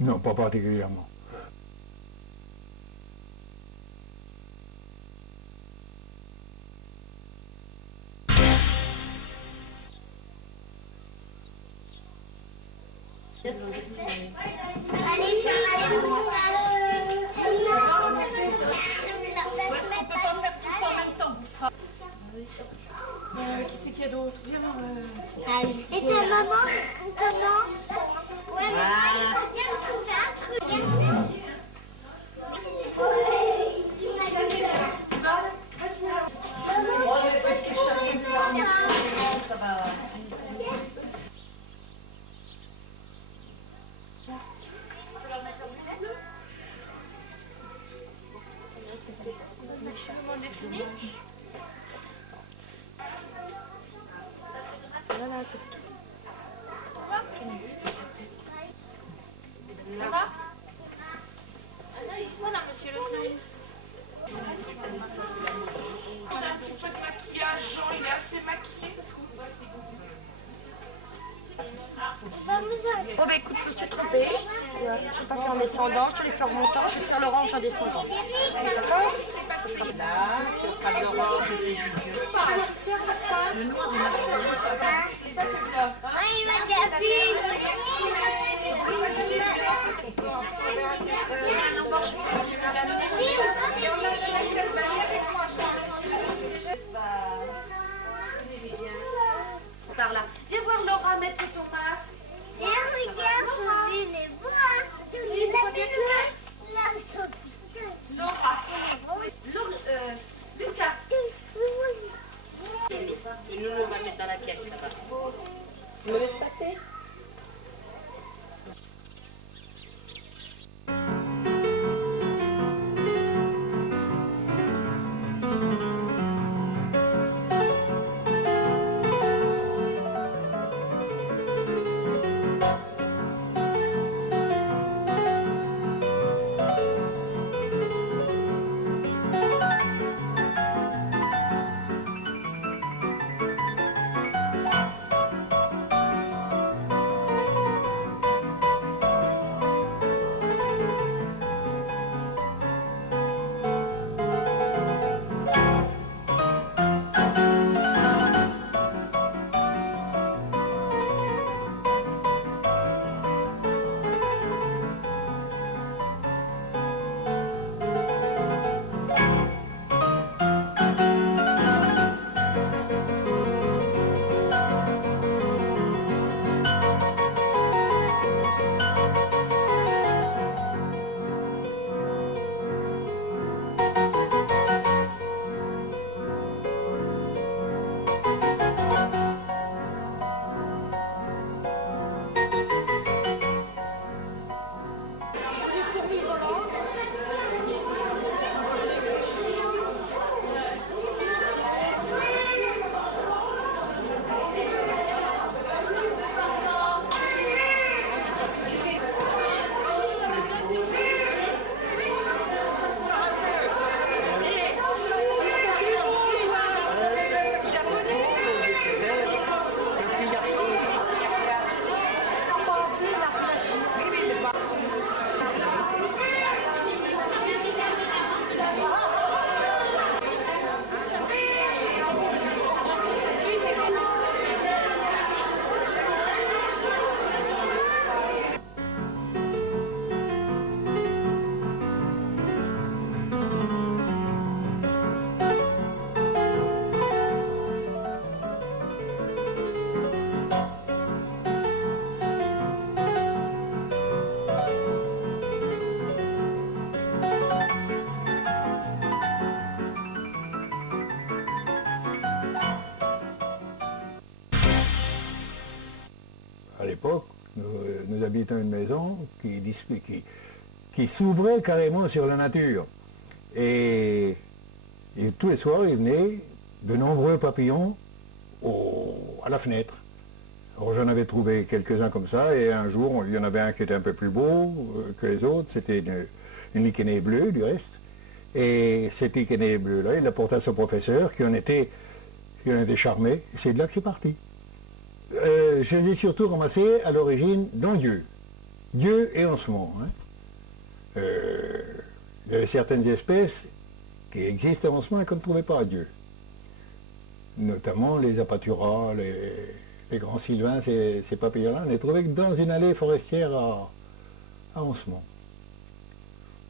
Non, pas particulièrement. Est-ce qu'on peut pas faire tout ça en même temps, vous fera. Qui c'est qu'il y a d'autre? Viens voir. Et ta maman, comment? Ouais, maman, il faut bien me trouver un truc. Ça va. Le monde est fini? Voilà, c'est tout. Ça va? Voilà, monsieur le clown. On a un petit peu de maquillage, Jean, il est assez maquillé. Bon bah écoute, je me suis trompée. Je ne vais pas faire en descendant, je te les fais en montant, je vais faire l'orange en descendant. D'accord? Ça sera là, tu feras l'orange et puis du milieu. Par là. Viens voir Laura mettre ton masque. Et regarde, Sophie, les bras. La Sophie. Laura. Lucas. Et nous, on va mettre dans la caisse là-bas. Tu me laisses passer? À l'époque, nous habitions une maison qui s'ouvrait carrément sur la nature. Et tous les soirs, il venait de nombreux papillons à la fenêtre. Alors j'en avais trouvé quelques-uns comme ça, et un jour, il y en avait un qui était un peu plus beau que les autres, c'était une liquénée bleue du reste. Et cette liquénée bleue-là, il l'a portée à son professeur, qui en était charmé, et c'est de là que c'est parti. Je les ai surtout ramassés à l'origine d'Andieu. Dieu et en ce moment. Hein. Il y avait certaines espèces qui existent en ce moment et qu'on ne trouvait pas à Dieu. Notamment les apaturas, les grands sylvains, ces papillons-là, on les trouvait que dans une allée forestière à Oncemont.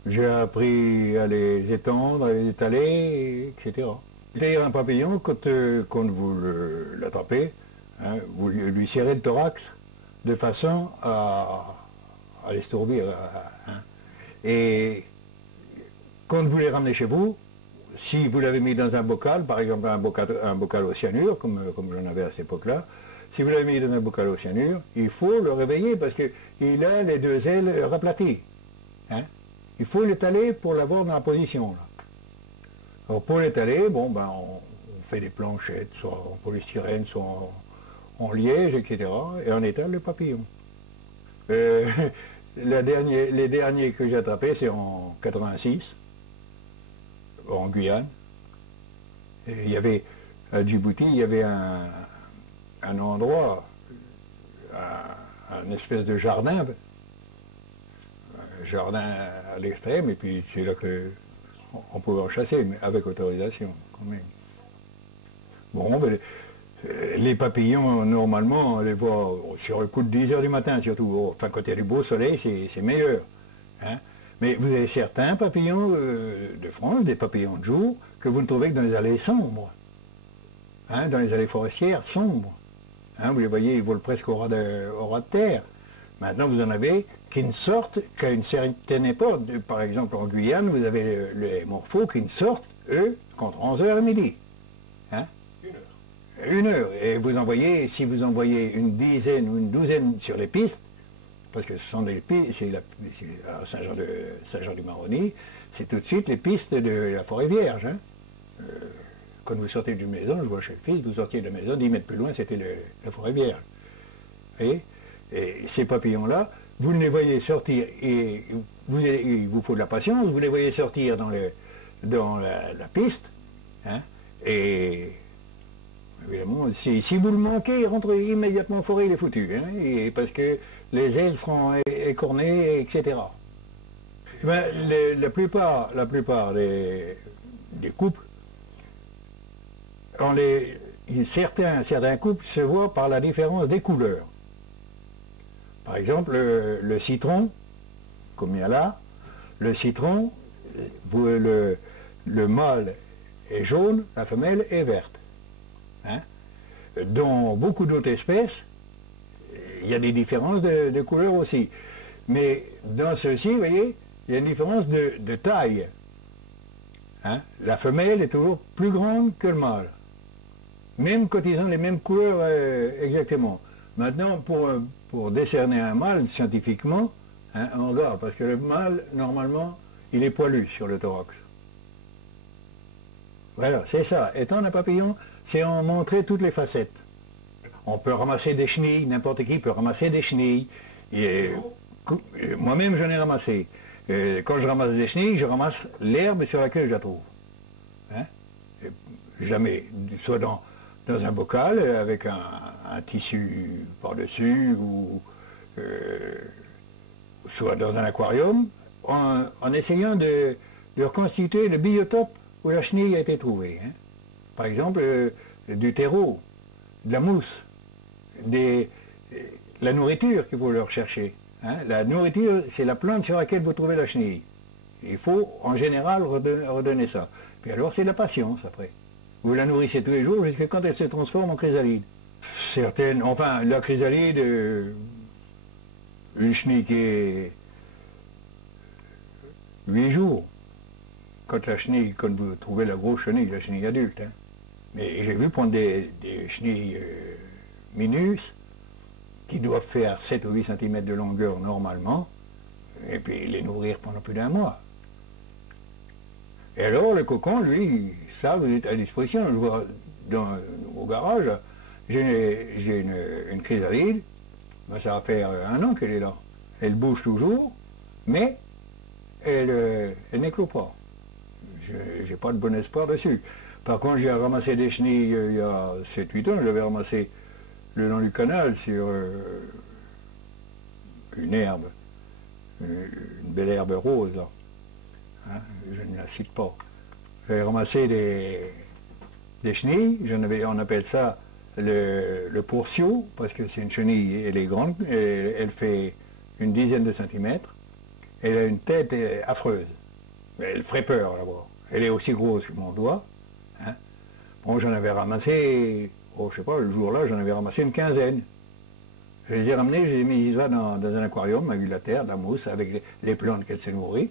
J'ai appris à les étendre, à les étaler, etc. D'ailleurs, un papillon, quand vous l'attrapez, hein, vous lui serrez le thorax de façon à l'estourbir. Hein. Et quand vous les ramenez chez vous, si vous l'avez mis dans un bocal, par exemple un bocal au cyanure, comme j'en avais à cette époque-là, si vous l'avez mis dans un bocal au cyanure, il faut le réveiller parce qu'il a les deux ailes raplaties. Hein. Il faut l'étaler pour l'avoir dans la position. Là. Alors pour l'étaler, bon, ben, on fait des planchettes, soit en polystyrène, soit en liège, etc. Et on étale le papillon. Les derniers que j'ai attrapés, c'est en 86, en Guyane. Et il y avait, à Djibouti, il y avait un endroit, un espèce de jardin, à l'extrême, et puis c'est là qu'on pouvait en chasser, mais avec autorisation, quand même. Bon, mais les papillons, normalement, on les voit sur le coup de 10 h du matin, surtout. Enfin, quand il y a du beau soleil, c'est meilleur. Hein. Mais vous avez certains papillons de France, des papillons de jour, que vous ne trouvez que dans les allées sombres. Hein, dans les allées forestières sombres. Hein, vous les voyez, ils volent presque au ras de terre. Maintenant, vous en avez qui ne sortent qu'à une certaine époque. Par exemple, en Guyane, vous avez les morphos qui ne sortent, eux, qu'entre 11 h et midi. Hein? 1 heure. Et vous envoyez, si vous envoyez une dizaine ou une douzaine sur les pistes, parce que ce sont des pistes, c'est à Saint-Jean-du-Maroni, c'est tout de suite les pistes de la forêt vierge. Hein? Quand vous sortez d'une maison, je vois chez le fils, vous sortiez de la maison, 10 mètres plus loin, c'était la forêt vierge. Vous voyez? Et ces papillons-là, vous les voyez sortir, et il vous faut de la patience, vous les voyez sortir dans la piste, hein, et évidemment, si vous le manquez, rentrez immédiatement en forêt, il est foutu, hein, parce que les ailes seront écornées, etc. Ben, la plupart des couples, certains couples se voient par la différence des couleurs. Par exemple, le citron, comme il y a là, le citron, le mâle est jaune, la femelle est verte. Hein? Dans beaucoup d'autres espèces, il y a des différences de couleur aussi. Mais dans ceux-ci, vous voyez, il y a une différence de taille. Hein? La femelle est toujours plus grande que le mâle. Même quand ils ont les mêmes couleurs exactement. Maintenant, pour décerner un mâle scientifiquement, hein, on regarde, parce que le mâle, normalement, il est poilu sur le thorax. Voilà, c'est ça. Étant un papillon, c'est en montrer toutes les facettes. On peut ramasser des chenilles, n'importe qui peut ramasser des chenilles. Moi-même, j'en ai ramassé. Quand je ramasse des chenilles, je ramasse l'herbe sur laquelle je la trouve. Hein? Jamais, soit dans un bocal avec un tissu par-dessus ou soit dans un aquarium, en essayant de reconstituer le biotope où la chenille a été trouvée. Hein. Par exemple, du terreau, de la mousse, la nourriture qu'il faut leur chercher. Hein. La nourriture, c'est la plante sur laquelle vous trouvez la chenille. Il faut, en général, redonner ça. Puis alors, c'est la patience, après. Vous la nourrissez tous les jours jusqu'à quand elle se transforme en chrysalide. Certaines, enfin, la chrysalide, une chenille qui est 8 jours. Quand vous trouvez la grosse chenille, la chenille adulte. Hein. Mais j'ai vu prendre des chenilles minus qui doivent faire 7 ou 8 cm de longueur normalement, et puis les nourrir pendant plus d'1 mois. Et alors, le cocon, lui, ça, vous êtes à disposition. Je vois au garage, j'ai une chrysalide, ben, ça va faire 1 an qu'elle est là. Elle bouge toujours, mais elle n'éclot pas. J'ai pas de bon espoir dessus. Par contre, j'ai ramassé des chenilles il y a 7-8 ans, j'avais ramassé le long du canal sur une herbe. une belle herbe rose, là. Hein, je ne la cite pas. J'avais ramassé des chenilles, on appelle ça le pourciau, parce que c'est une chenille, elle est grande, elle fait une dizaine de centimètres, elle a une tête affreuse. Elle ferait peur là-bas. Elle est aussi grosse que mon doigt. Hein. Bon, j'en avais ramassé, oh, je sais pas, le jour-là, j'en avais ramassé une quinzaine. Je les ai ramenés, je les ai mis dans un aquarium avec de la terre, de la mousse, avec les plantes qu'elle s'est nourrie.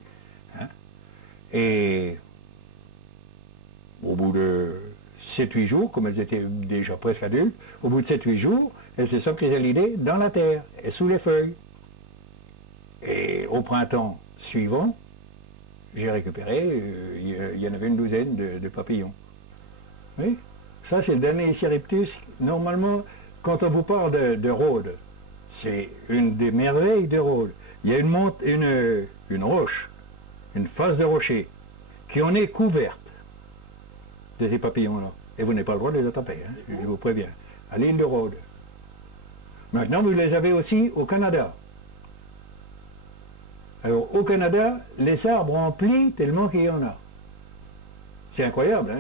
Hein. Et au bout de 7-8 jours, comme elles étaient déjà presque adultes, au bout de 7-8 jours, elles se sont cristallisées dans la terre et sous les feuilles. Et au printemps suivant, j'ai récupéré, il y en avait une douzaine de papillons. Oui, ça c'est le dernier Icyriptus. Normalement, quand on vous parle de Rhodes, c'est une des merveilles de Rhodes. Il y a une roche, une face de rocher, qui en est couverte de ces papillons-là. Et vous n'avez pas le droit de les attraper, hein, je vous préviens, à l'île de Rhodes. Maintenant, vous les avez aussi au Canada. Alors, au Canada, les arbres remplissent tellement qu'il y en a. C'est incroyable, hein?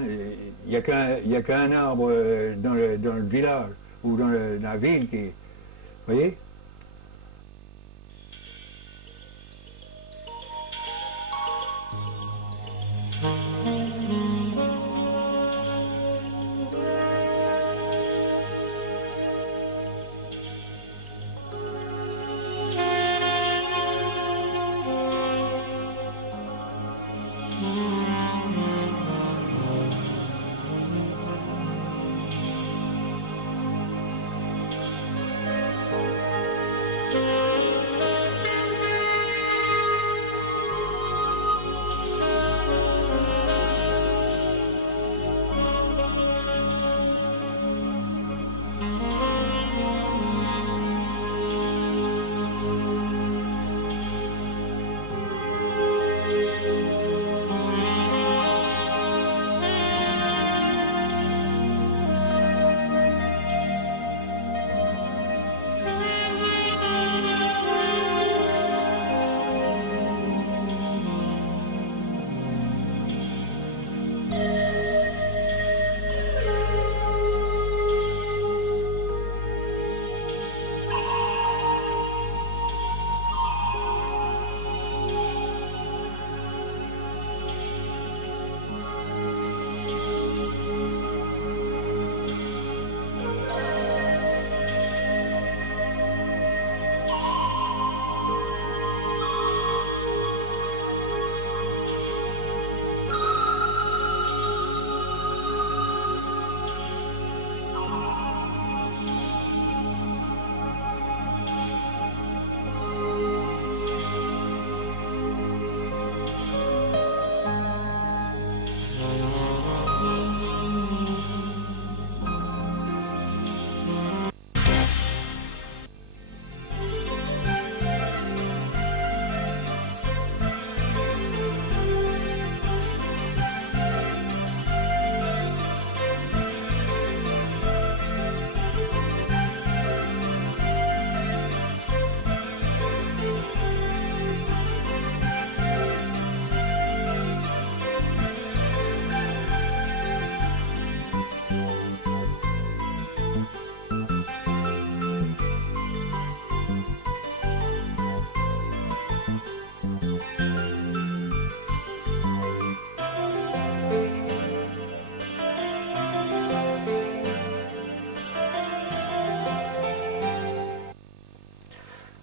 Il n'y a qu'un arbre dans le village ou dans la ville qui... Vous voyez?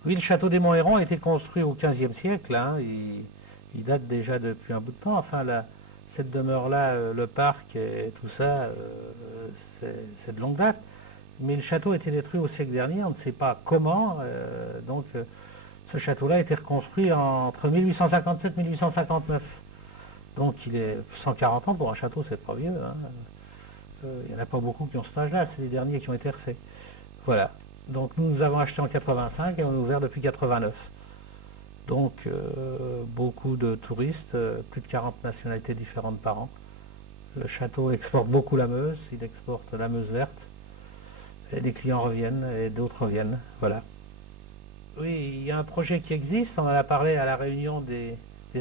Oui, le château des Monts-Hérons a été construit au XVe siècle. Hein. Il date déjà depuis un bout de temps. Enfin, cette demeure-là, le parc et tout ça, c'est de longue date. Mais le château a été détruit au siècle dernier. On ne sait pas comment. Ce château-là a été reconstruit entre 1857 et 1859. Donc, il est 140 ans pour un château, c'est pas vieux. Hein. Il n'y en a pas beaucoup qui ont cet âge-là. C'est les derniers qui ont été refaits. Voilà. Donc nous avons acheté en 85 et on est ouvert depuis 89. Donc beaucoup de touristes, plus de 40 nationalités différentes par an. Le château exporte beaucoup la Meuse, il exporte la Meuse verte. Et des clients reviennent et d'autres reviennent. Voilà. Oui, il y a un projet qui existe, on en a parlé à la réunion des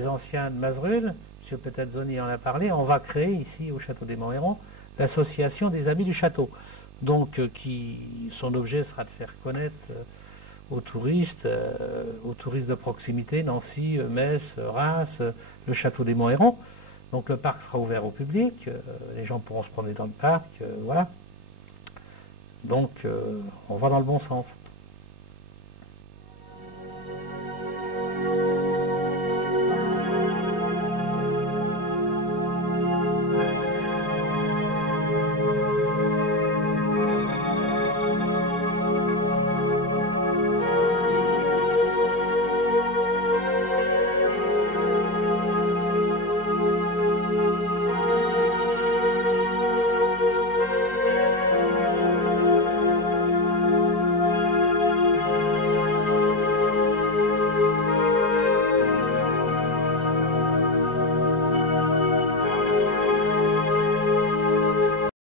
anciens de Mazerul, M. Petazzoni en a parlé, on va créer ici au Château des Monts-Hérons l'association des Amis du Château. Donc son objet sera de faire connaître aux touristes de proximité, Nancy, Metz, Reims, le Château des Monts-Hérons. Donc le parc sera ouvert au public, les gens pourront se promener dans le parc, voilà. Donc on va dans le bon sens.